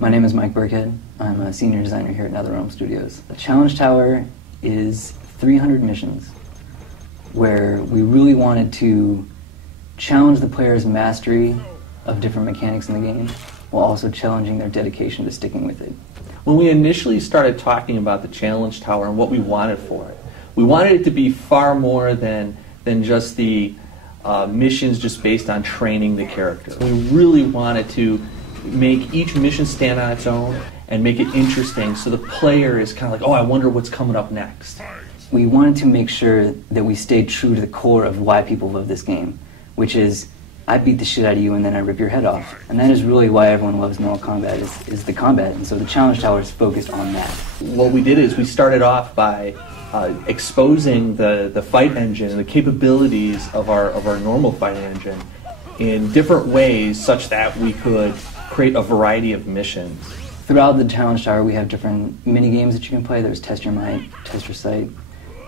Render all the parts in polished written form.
My name is Mike Burkhead. I'm a senior designer here at NetherRealm Studios. The Challenge Tower is 300 missions where we really wanted to challenge the player's mastery of different mechanics in the game while also challenging their dedication to sticking with it. When we initially started talking about the Challenge Tower and what we wanted for it, we wanted it to be far more than just the missions just based on training the character. We really wanted to make each mission stand on its own and make it interesting so the player is kind of like, oh, I wonder what's coming up next. We wanted to make sure that we stayed true to the core of why people love this game, which is, I beat the shit out of you and then I rip your head off. And that is really why everyone loves Mortal Kombat, is the combat. And so the Challenge Tower is focused on that. What we did is we started off by exposing the fight engine and the capabilities of our normal fight engine in different ways such that we could create a variety of missions. Throughout the Challenge Tower, we have different mini games that you can play. There's Test Your Might, Test Your Sight,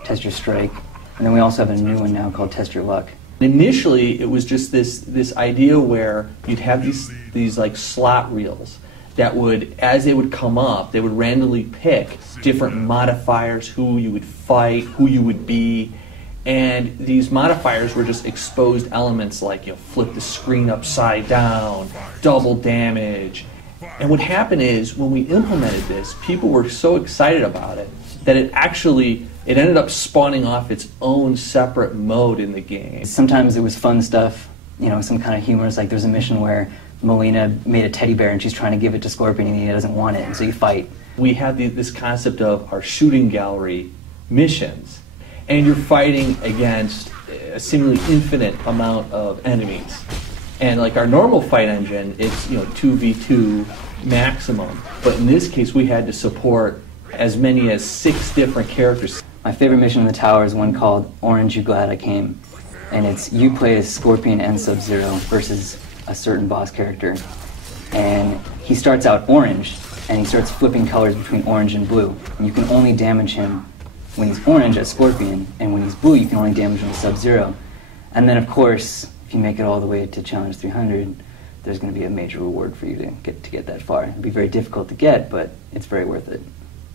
Test Your Strike, and then we also have a new one now called Test Your Luck. Initially, it was just this idea where you'd have these like slot reels that would, as they would come up, they would randomly pick different modifiers, who you would fight, who you would be, and these modifiers were just exposed elements like, flip the screen upside down, double damage. And what happened is, when we implemented this, people were so excited about it that it ended up spawning off its own separate mode in the game. Sometimes it was fun stuff, some kind of humor. It's like there's a mission where Melina made a teddy bear and she's trying to give it to Scorpion and he doesn't want it, and so you fight. We had this concept of our shooting gallery missions, and you're fighting against a seemingly infinite amount of enemies. And like our normal fight engine, it's 2v2 maximum, but in this case we had to support as many as 6 different characters. My favorite mission in the tower is one called Orange, You Glad I Came, and it's you play as Scorpion and Sub-Zero versus a certain boss character, and he starts out orange and he starts flipping colors between orange and blue, and you can only damage him when he's orange as Scorpion, and when he's blue you can only damage him with Sub-Zero. And then of course, if you make it all the way to Challenge 300, there's going to be a major reward for you to get that far. It'll be very difficult to get, but it's very worth it.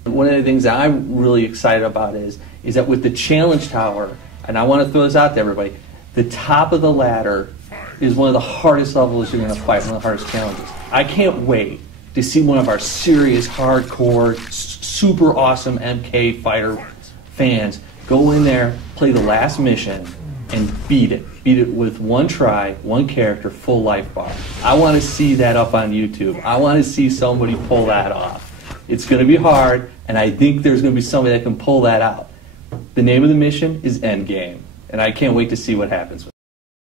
One of the things that I'm really excited about is that with the Challenge Tower, and I want to throw this out to everybody, the top of the ladder is one of the hardest levels you're going to fight, one of the hardest challenges. I can't wait to see one of our serious, hardcore, super awesome MK fighter fans go in there, play the last mission, and beat it. Beat it with one try, one character, full life bar. I want to see that up on YouTube. I want to see somebody pull that off. It's going to be hard, and I think there's going to be somebody that can pull that out. The name of the mission is Endgame, and I can't wait to see what happens with it.